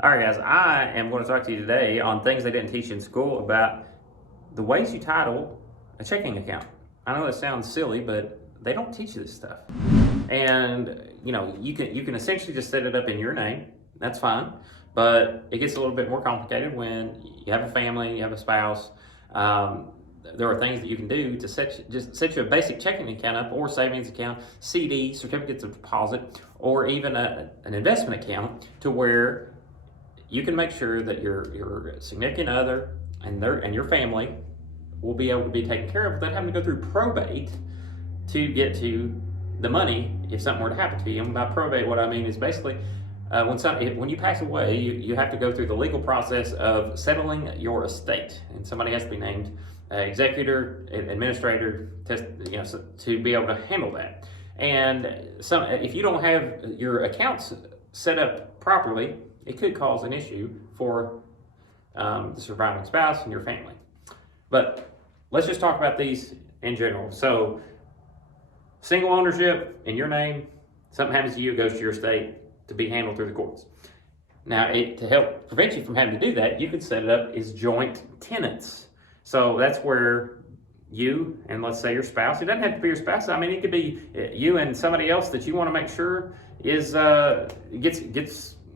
All right, guys, I am going to talk to you today on things they didn't teach in school about the ways you title a checking account. I know it sounds silly, but they don't teach you this stuff. And you can essentially just set it up in your name. That's fine, but it gets a little bit more complicated when you have a family, you have a spouse. There are things that you can do to set you a basic checking account up, or savings account, CD, certificates of deposit, or even an investment account, to where you can make sure that your significant other and your family will be able to be taken care of without having to go through probate to get to the money if something were to happen to you. And by probate, what I mean is basically when you pass away, you have to go through the legal process of settling your estate, and somebody has to be named executor, administrator, to be able to handle that. And if you don't have your accounts set up properly, it could cause an issue for the surviving spouse and your family. But let's just talk about these in general. So, single ownership in your name, something happens to you, it goes to your estate to be handled through the courts. Now, to help prevent you from having to do that, you can set it up as joint tenants. So that's where you and, let's say, your spouse, it doesn't have to be your spouse. I mean, it could be you and somebody else that you want to make sure is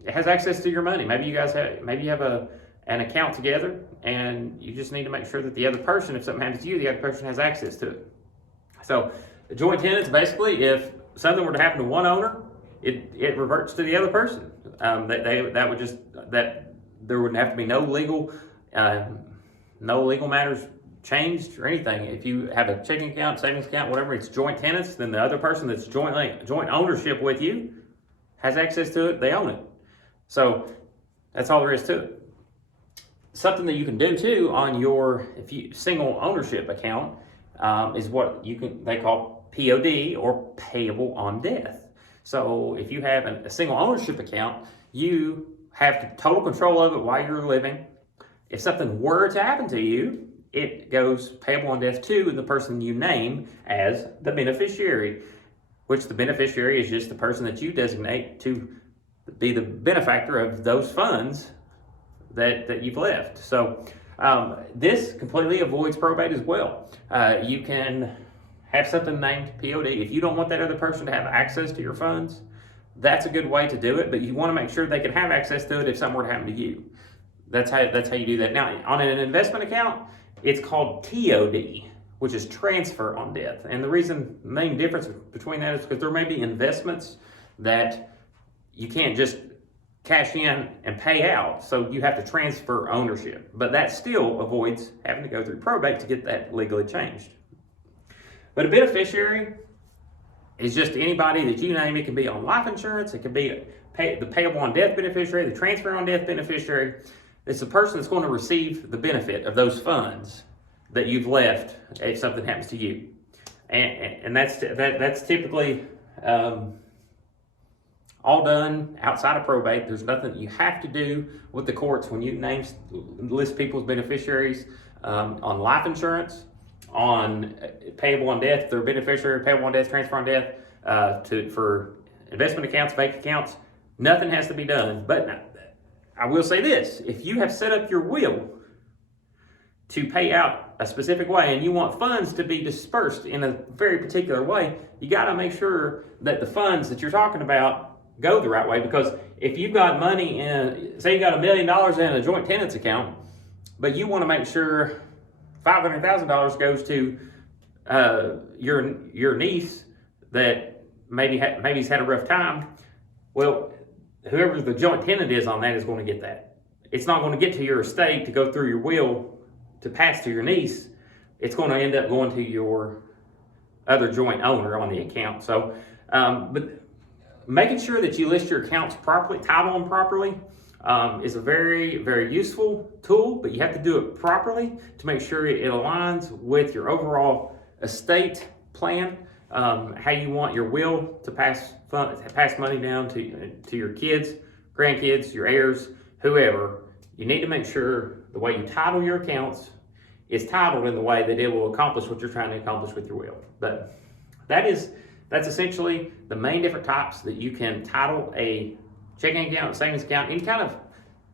has access to your money. Maybe you have an account together, and you just need to make sure that the other person, if something happens to you, the other person has access to it. So the joint tenants, basically, if something were to happen to one owner, it reverts to the other person. There wouldn't have to be no legal matters changed or anything. If you have a checking account, savings account, whatever, it's joint tenants, then the other person that's joint ownership with you has access to it. They own it. So that's all there is to it. Something that you can do too on your single ownership account is what they call POD, or payable on death. So if you have a single ownership account, you have total control of it while you're living. If something were to happen to you, it goes payable on death to the person you name as the beneficiary, which the beneficiary is just the person that you designate to be the benefactor of those funds that you've left. So this completely avoids probate as well. You can have something named POD. If you don't want that other person to have access to your funds, that's a good way to do it, but you want to make sure they can have access to it if something were to happen to you. That's how you do that. Now, on an investment account, it's called TOD, which is transfer on death. And the main difference between that is because there may be investments that you can't just cash in and pay out, so you have to transfer ownership. But that still avoids having to go through probate to get that legally changed. But a beneficiary is just anybody that you name. It can be on life insurance, it can be the payable on death beneficiary, the transfer on death beneficiary. It's the person that's going to receive the benefit of those funds that you've left if something happens to you. And that's typically all done outside of probate. There's nothing you have to do with the courts when you list people as beneficiaries on life insurance, on payable on death, their beneficiary, payable on death, transfer on death, for investment accounts, bank accounts. Nothing has to be done. But I will say this: if you have set up your will to pay out a specific way and you want funds to be dispersed in a very particular way, you got to make sure that the funds that you're talking about go the right way. Because if you've got money say you got $1 million in a joint tenants account, but you want to make sure $500,000 goes to your niece that maybe's had a rough time, well, whoever the joint tenant is on that is going to get that. It's not going to get to your estate to go through your will to pass to your niece. It's going to end up going to your other joint owner on the account. So, but making sure that you list your accounts properly, title them properly, is a very, very useful tool, but you have to do it properly to make sure it aligns with your overall estate plan, how you want your will to pass money down to your kids, grandkids, your heirs, whoever. You need to make sure the way you title your accounts is titled in the way that it will accomplish what you're trying to accomplish with your will. But that's essentially the main different types that you can title a checking account, savings account, any kind of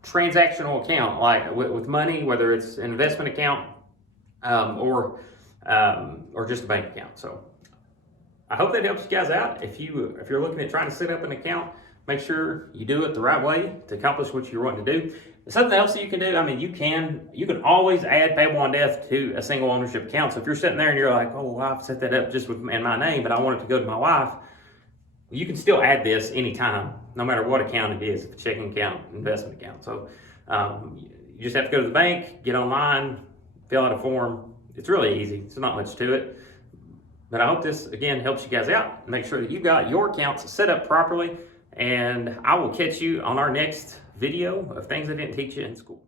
transactional account, like with money, whether it's an investment account or just a bank account. So I hope that helps you guys out. If you're looking at trying to set up an account, make sure you do it the right way to accomplish what you're wanting to do. Something else that you can do, I mean, you can always add payable on death to a single ownership account. So if you're sitting there and you're like, oh, well, I've set that up just in my name, but I want it to go to my wife, you can still add this anytime, no matter what account it is, if it's a checking account, investment account. So you just have to go to the bank, get online, fill out a form. It's really easy. It's not much to it. But I hope this, again, helps you guys out. Make sure that you've got your accounts set up properly. And I will catch you on our next video of things I didn't teach you in school.